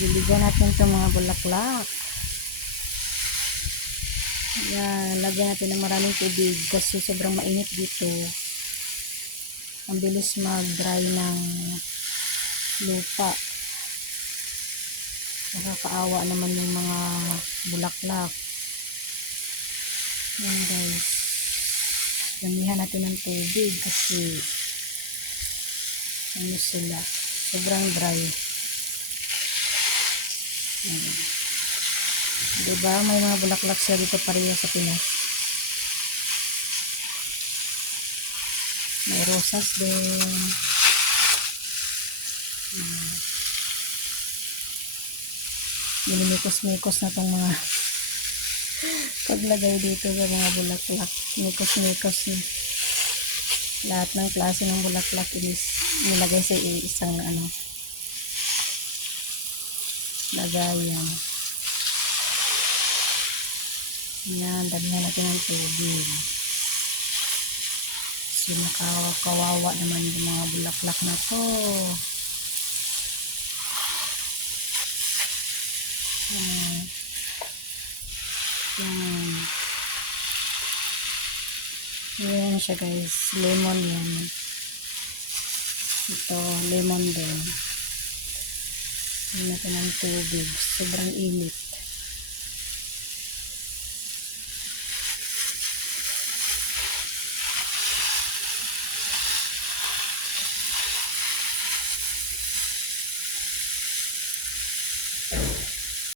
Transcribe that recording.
Diligan natin itong mga bulaklak. Ayan, lagyan natin ng maraming tubig kasi sobrang mainit dito. Ang bilis mag-dry ng lupa. Nakakaawa naman yung mga bulaklak. Ayan guys. Damihan natin ng tubig kasi ano sila, sobrang dry. Ayan. Diba may mga bulaklak sila dito pareho sa Pinas. May rosas din. Minimikos-mikos na tong mga paglagay dito sa mga bulaklak. Mikos-mikos na. Lahat ng klase ng bulaklak nilagay sa isang lagayan. Yan, damihan natin ng tubig. So, nakakawawa naman yung mga bulaklak na to. Yan. Yan. Yan siya guys. Lemon yan. Ito, lemon din. Lagyan natin ng tubig. Sobrang init.